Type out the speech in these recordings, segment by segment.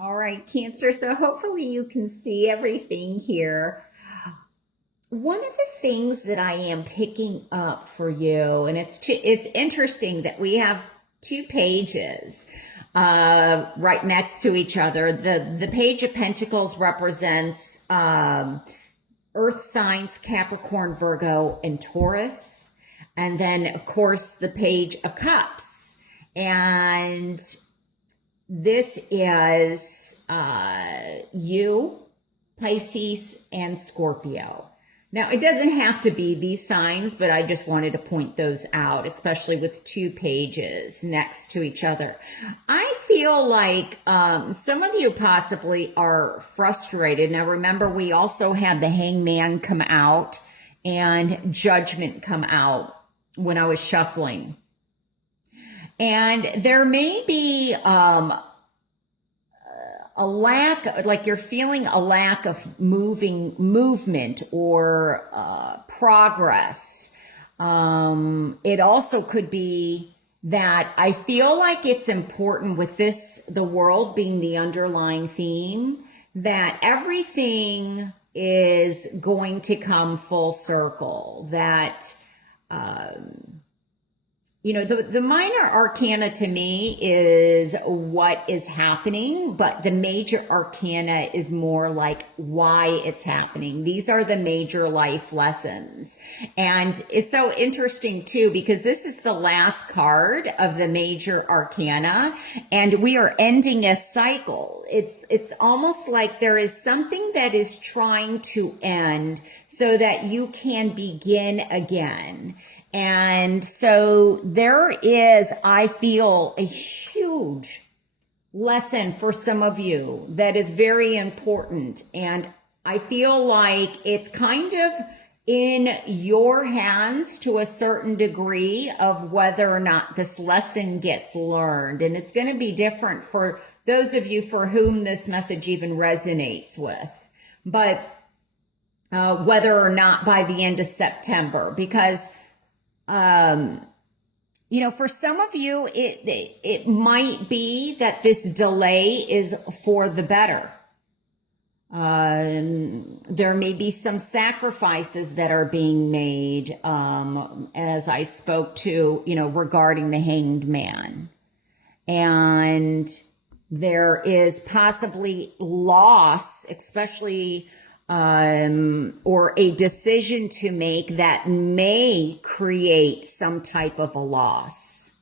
All right, Cancer. So hopefully you can see everything here. One of the things that I am picking up for you, and it's interesting that we have two pages right next to each other. The page of Pentacles represents Earth signs Capricorn, Virgo, and Taurus, and then of course the page of Cups, and this is you, Pisces, and Scorpio. Now, it doesn't have to be these signs, but I just wanted to point those out, especially with two pages next to each other. I feel like some of you possibly are frustrated. Now, remember, we also had the Hangman come out and Judgment come out when I was shuffling. And there may be a lack, like you're feeling a lack of movement or progress. It also could be that I feel like it's important with this, the world being the underlying theme, that everything is going to come full circle, that the minor arcana to me is what is happening, but the major arcana is more like why it's happening. These are the major life lessons. And it's so interesting too, because this is the last card of the major arcana, and we are ending a cycle. It's almost like there is something that is trying to end so that you can begin again. And so there is, I feel, a huge lesson for some of you that is very important. And I feel like it's kind of in your hands to a certain degree of whether or not this lesson gets learned. And it's going to be different for those of you for whom this message even resonates with. But whether or not by the end of September, because for some of you, it might be that this delay is for the better. There may be some sacrifices that are being made, as I spoke to, regarding the Hanged Man. And there is possibly loss, especially or a decision to make that may create some type of a loss.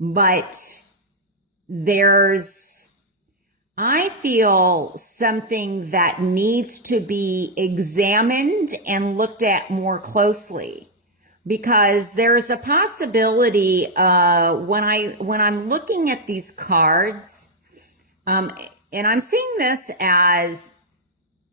But I feel something that needs to be examined and looked at more closely, because there's a possibility when I'm looking at these cards, and I'm seeing this as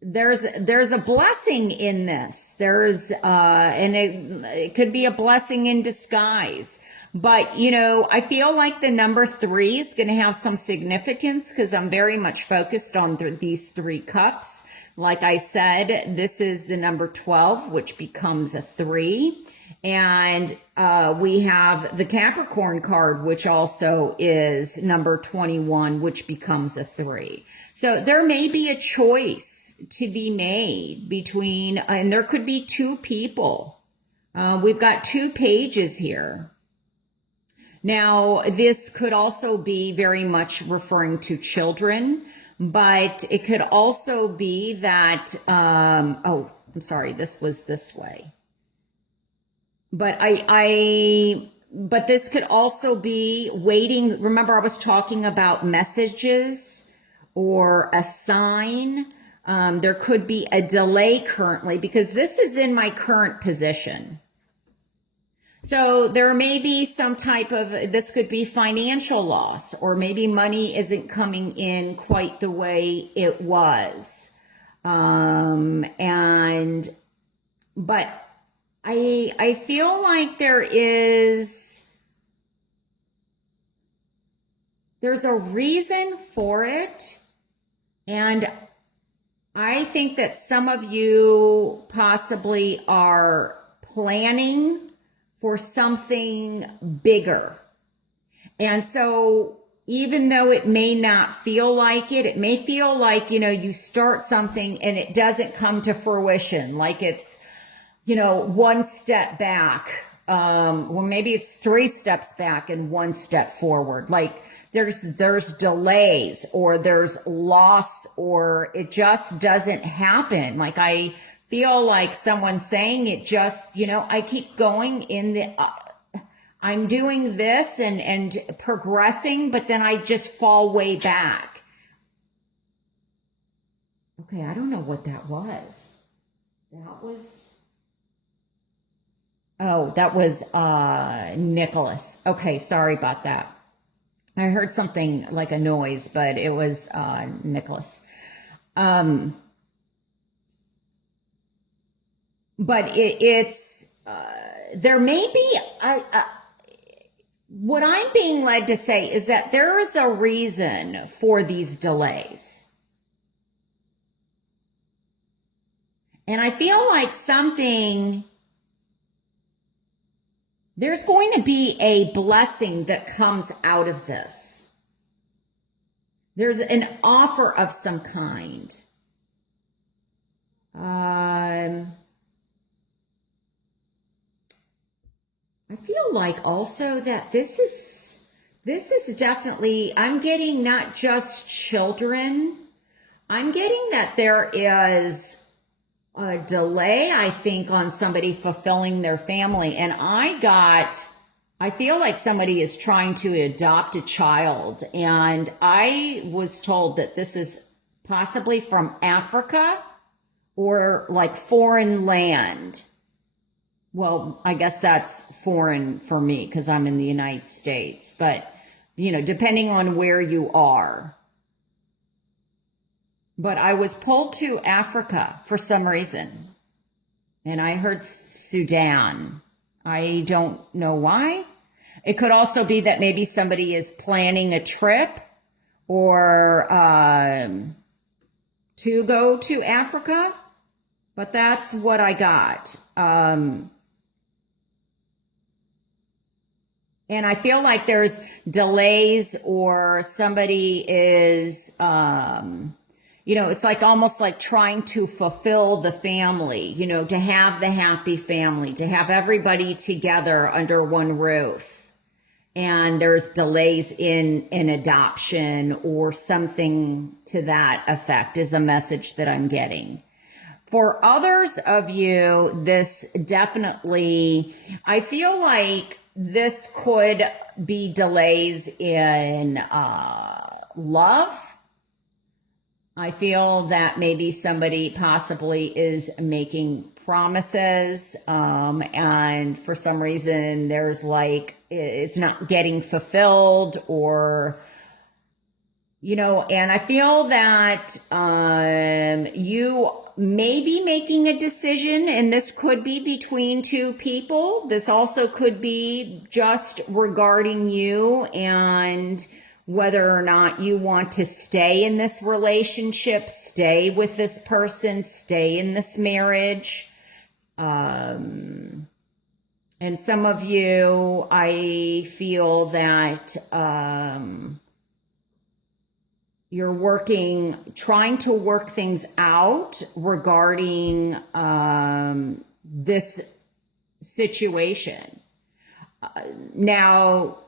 there's a blessing in this. And it could be a blessing in disguise. But, I feel like the number 3 is going to have some significance because I'm very much focused on these 3 cups. Like I said, this is the number 12, which becomes a 3. And we have the Capricorn card, which also is number 21, which becomes a 3. So there may be a choice to be made between, and there could be 2 people. We've got 2 pages here. Now, this could also be very much referring to children, but it could also be that, I'm sorry, this was this way. But but this could also be waiting. Remember, I was talking about messages or a sign. There could be a delay currently because this is in my current position. So there may be some type of, this could be financial loss, or maybe money isn't coming in quite the way it was. But I feel like there's a reason for it. And I think that some of you possibly are planning for something bigger. And so even though it may not feel like it may feel like, you start something and it doesn't come to fruition, like it's, one step back. Well, maybe it's three steps back and one step forward. Like there's delays or there's loss or it just doesn't happen. Like I feel like someone's saying it just, I keep going in I'm doing this and progressing, but then I just fall way back. Okay, I don't know what that was. That was Nicholas. Okay, sorry about that. I heard something like a noise, but it was Nicholas. But it's there may be what I'm being led to say is that there is a reason for these delays. And I feel like there's going to be a blessing that comes out of this. There's an offer of some kind. I feel like also that this is definitely, I'm getting not just children, I'm getting that there is a delay, I think, on somebody fulfilling their family. And I feel like somebody is trying to adopt a child. And I was told that this is possibly from Africa or like foreign land. Well, I guess that's foreign for me because I'm in the United States, but depending on where you are. But I was pulled to Africa for some reason. And I heard Sudan. I don't know why. It could also be that maybe somebody is planning a trip or to go to Africa. But that's what I got. And I feel like there's delays or somebody is, it's like almost like trying to fulfill the family, to have the happy family, to have everybody together under one roof. And there's delays in adoption or something to that effect is a message that I'm getting. For others of you, this definitely, I feel like this could be delays in love. I feel that maybe somebody possibly is making promises, and for some reason there's like, it's not getting fulfilled or, and I feel that you may be making a decision, and this could be between two people. This also could be just regarding you and whether or not you want to stay in this relationship, stay with this person, stay in this marriage. And some of you, I feel that you're trying to work things out regarding this situation. Now,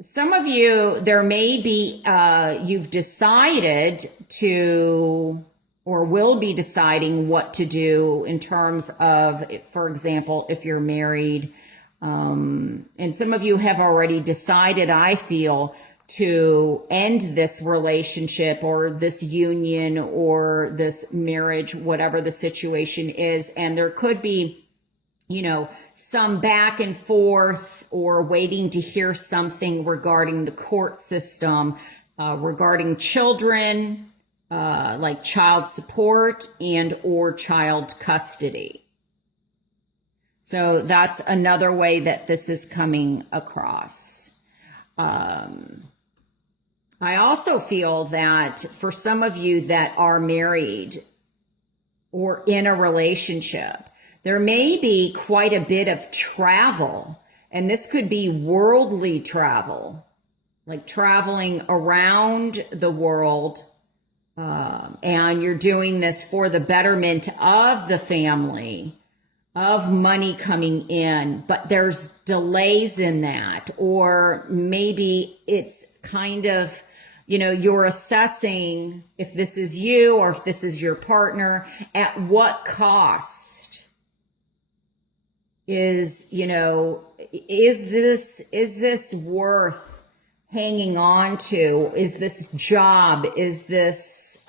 some of you, there may be, you've decided to, or will be deciding what to do in terms of, for example, if you're married, and some of you have already decided, I feel, to end this relationship or this union or this marriage, whatever the situation is. And there could be, some back and forth or waiting to hear something regarding the court system, regarding children, like child support and or child custody. So that's another way that this is coming across. I also feel that for some of you that are married or in a relationship, there may be quite a bit of travel, and this could be worldly travel, like traveling around the world, and you're doing this for the betterment of the family, of money coming in, but there's delays in that, or maybe it's kind of, you're assessing if this is you or if this is your partner, at what cost is this worth hanging on to? Is this job, is this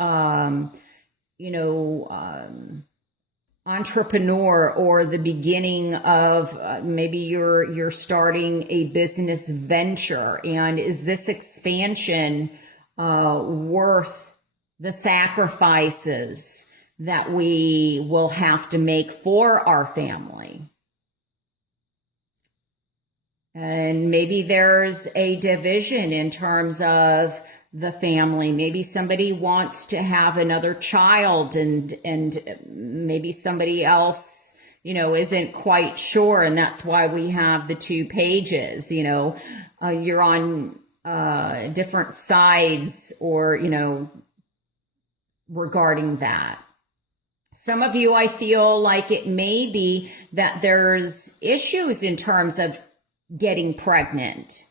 entrepreneur, or the beginning of maybe you're starting a business venture, and is this expansion worth the sacrifices that we will have to make for our family? And maybe there's a division in terms of the family. Maybe somebody wants to have another child, and maybe somebody else, isn't quite sure. And that's why we have the 2 pages, you're on different sides, or, regarding that. Some of you, I feel like it may be that there's issues in terms of getting pregnant.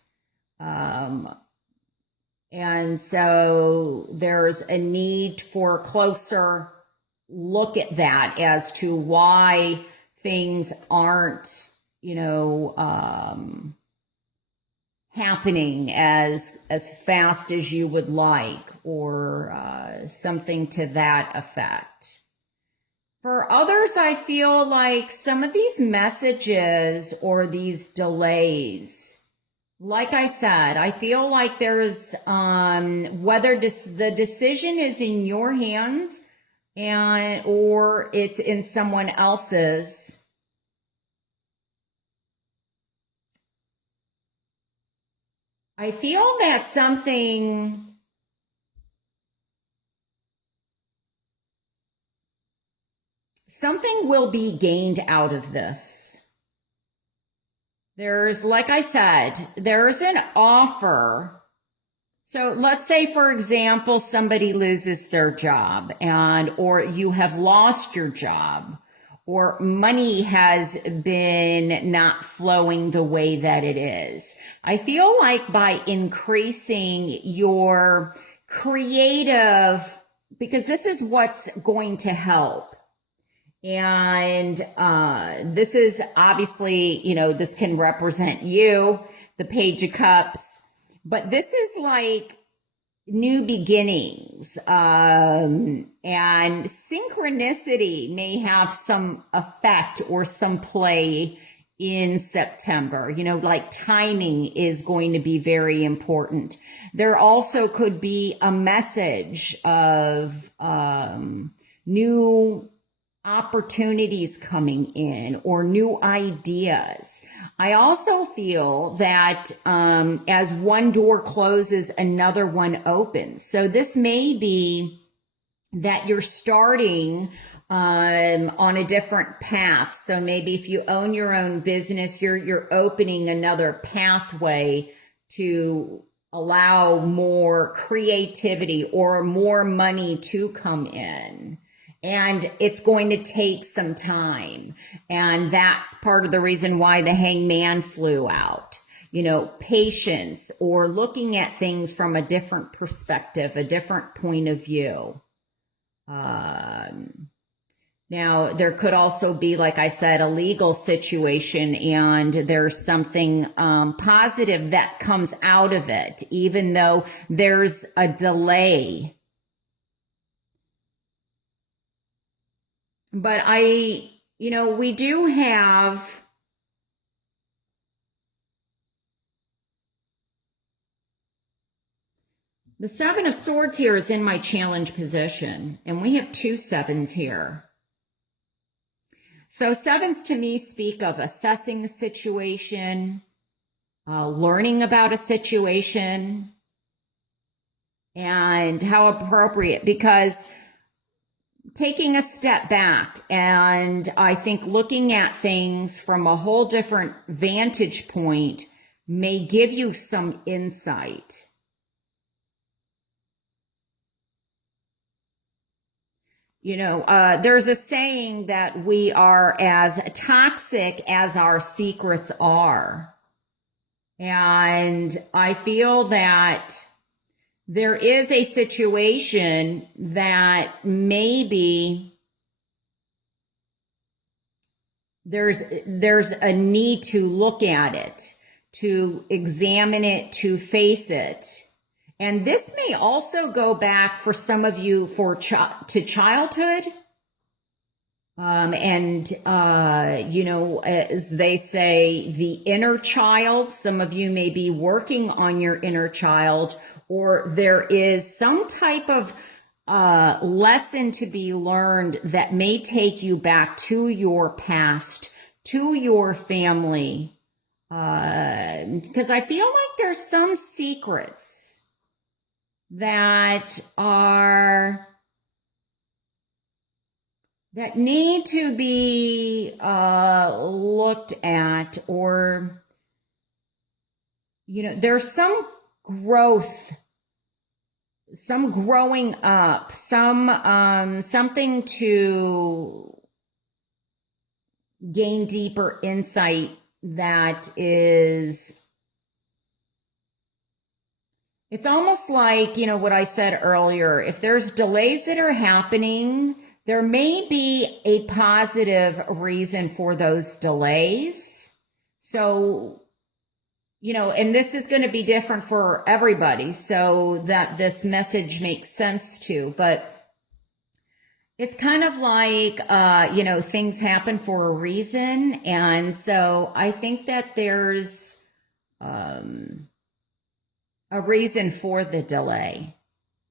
And so there's a need for a closer look at that as to why things aren't, happening as fast as you would like, or something to that effect. For others, I feel like some of these messages or these delays, like I said, I feel like there's, whether the decision is in your hands or it's in someone else's, I feel that something will be gained out of this. There's, like I said, there's an offer. So let's say, for example, somebody loses their job, or you have lost your job, or money has been not flowing the way that it is. I feel like by increasing your creative, because this is what's going to help. And this is obviously, this can represent you, the Page of Cups, but this is like new beginnings, and synchronicity may have some effect or some play in September. Like timing is going to be very important. There also could be a message of new opportunities coming in, or new ideas. I also feel that as one door closes, another one opens. So this may be that you're starting on a different path. So maybe if you own your own business, you're opening another pathway to allow more creativity or more money to come in. And it's going to take some time. And that's part of the reason why the Hangman flew out. Patience, or looking at things from a different perspective, a different point of view. Now, there could also be, like I said, a legal situation, and there's something positive that comes out of it, even though there's a delay. But we do have the 7 of Swords here is in my challenge position, and we have 2 sevens here. So 7s to me speak of assessing a situation, learning about a situation, and how appropriate, because taking a step back and I think looking at things from a whole different vantage point may give you some insight. You know, there's a saying that we are as toxic as our secrets are. And I feel that there is a situation that maybe there's a need to look at it, to examine it, to face it. And this may also go back for some of you to childhood. You know, as they say, the inner child, some of you may be working on your inner child, or there is some type of lesson to be learned that may take you back to your past, to your family. Because I feel like there's some secrets that need to be looked at, or, you know, there's some growth, some growing up, something to gain deeper insight that is, it's almost like, you know, what I said earlier, if there's delays that are happening, there may be a positive reason for those delays. So, you know, and this is going to be different for everybody, so that this message makes sense too. But it's kind of like, you know, things happen for a reason. And so I think that there's a reason for the delay,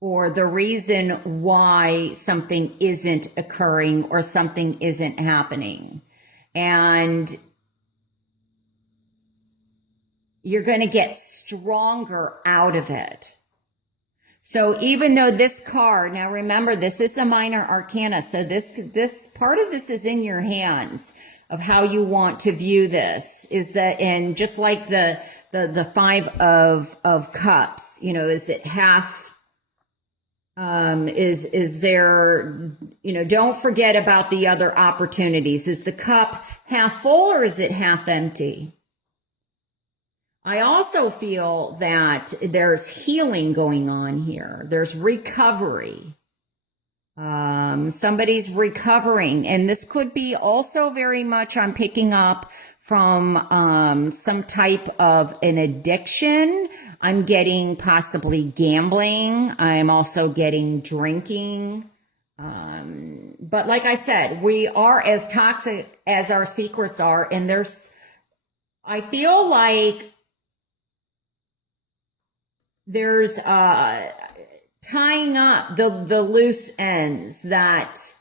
or the reason why something isn't occurring or something isn't happening. And you're going to get stronger out of it. So even though this card, now remember, this is a minor arcana, so this part of this is in your hands of how you want to view this. Is that, and just like the Five of Cups, you know, is it half, is there, you know, don't forget about the other opportunities. Is the cup half full, or is it half empty? I also feel that there's healing going on here. There's recovery. Somebody's recovering, and this could be also very much, I'm picking up from some type of an addiction. I'm getting possibly gambling. I'm also getting drinking. But like I said, we are as toxic as our secrets are. And I feel like there's tying up the loose ends, that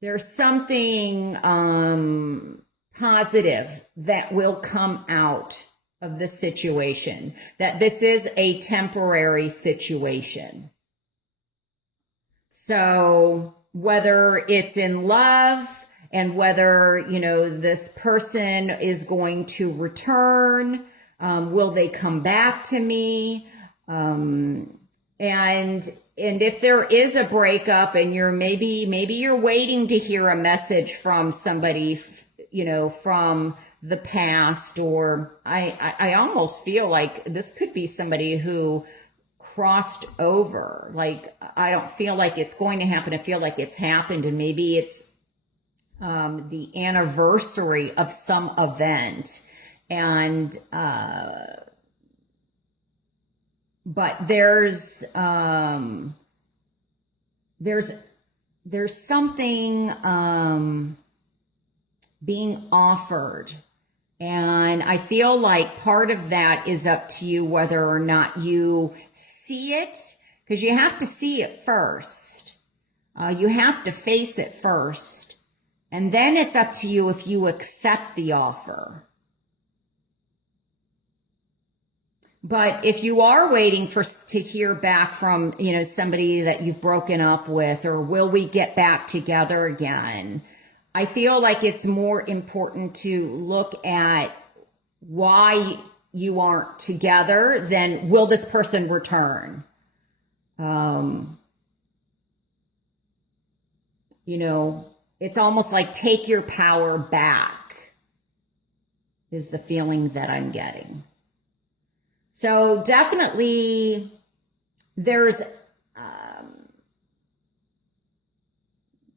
there's something positive that will come out of the situation, that this is a temporary situation. So whether it's in love, and whether, you know, this person is going to return, will they come back to me? And if there is a breakup, and you're maybe you're waiting to hear a message from somebody, you know, from the past, or I almost feel like this could be somebody who crossed over. Like, I don't feel like it's going to happen. I feel like it's happened, and maybe it's the anniversary of some event. And but there's something being offered, and I feel like part of that is up to you whether or not you see it, because you have to see it first. You have to face it first, and then it's up to you if you accept the offer. But if you are waiting to hear back from, you know, somebody that you've broken up with, or will we get back together again, I feel like it's more important to look at why you aren't together, then will this person return? You know, it's almost like take your power back is the feeling that I'm getting. So definitely there's,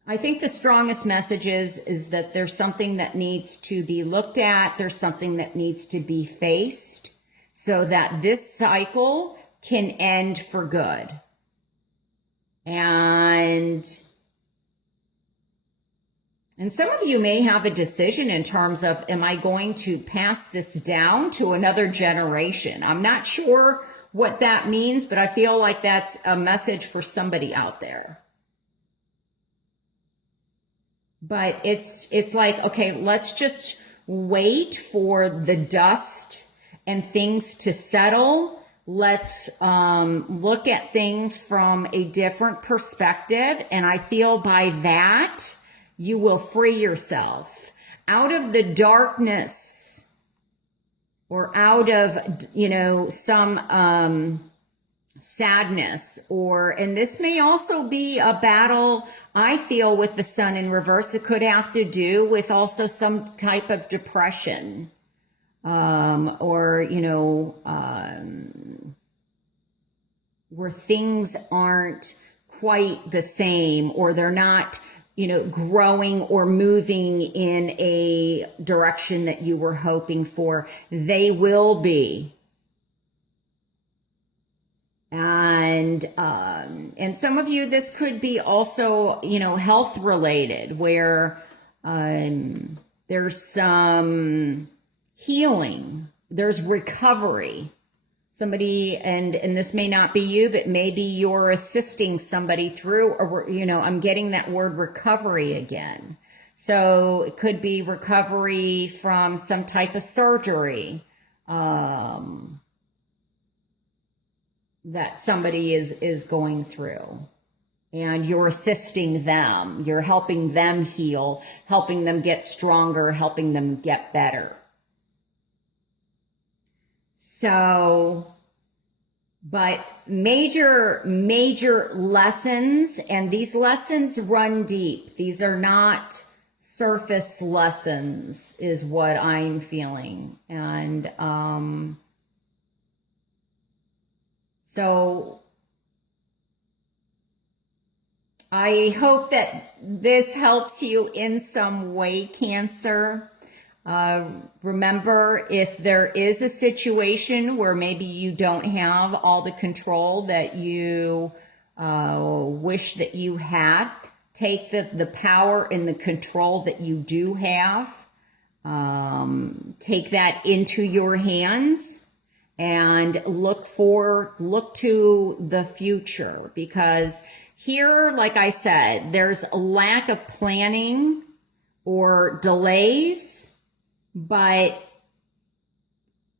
I think the strongest message is that there's something that needs to be looked at. There's something that needs to be faced so that this cycle can end for good. And some of you may have a decision in terms of, am I going to pass this down to another generation? I'm not sure what that means, but I feel like that's a message for somebody out there. But it's like, okay, let's just wait for the dust and things to settle. Let's look at things from a different perspective. And I feel by that, you will free yourself out of the darkness or out of, you know, some sadness, and this may also be a battle, I feel, with the sun in reverse. It could have to do with also some type of depression, or, you know, where things aren't quite the same, or they're not, you know, growing or moving in a direction that you were hoping for. They will be. And some of you, this could be also, you know, health related, where there's some healing, there's recovery. Somebody, and this may not be you, but maybe you're assisting somebody through, or, you know, I'm getting that word recovery again. So it could be recovery from some type of surgery, that somebody is going through, and you're assisting them. You're helping them heal, helping them get stronger, helping them get better. So, but major lessons, and these lessons run deep. These are not surface lessons, is what I'm feeling. And, so I hope that this helps you in some way, Cancer. Remember, if there is a situation where maybe you don't have all the control that you wish that you had, take the power and the control that you do have, take that into your hands. And look to the future, because here, like I said, there's a lack of planning or delays, but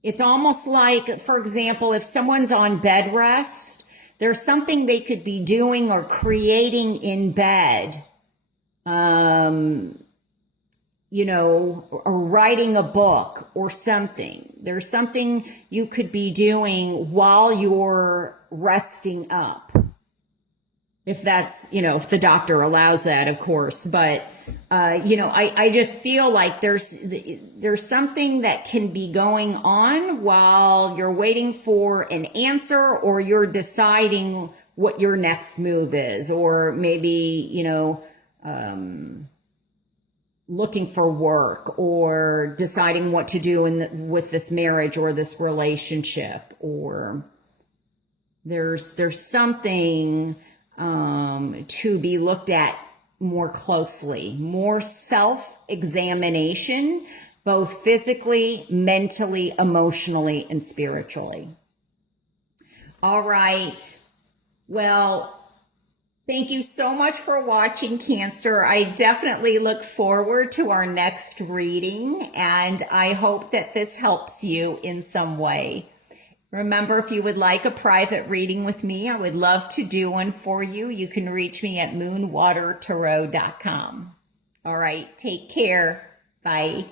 it's almost like, for example, if someone's on bed rest, there's something they could be doing or creating in bed, you know, or writing a book or something. There's something you could be doing while you're resting up. If that's, you know, if the doctor allows that, of course. But, you know, I just feel like there's something that can be going on while you're waiting for an answer, or you're deciding what your next move is, or maybe, you know, looking for work, or deciding what to do with this marriage or this relationship, or there's something to be looked at more closely, more self-examination, both physically, mentally, emotionally, and spiritually. All right. Well, thank you so much for watching, Cancer. I definitely look forward to our next reading, and I hope that this helps you in some way. Remember, if you would like a private reading with me, I would love to do one for you. You can reach me at moonwatertarot.com. All right, take care. Bye.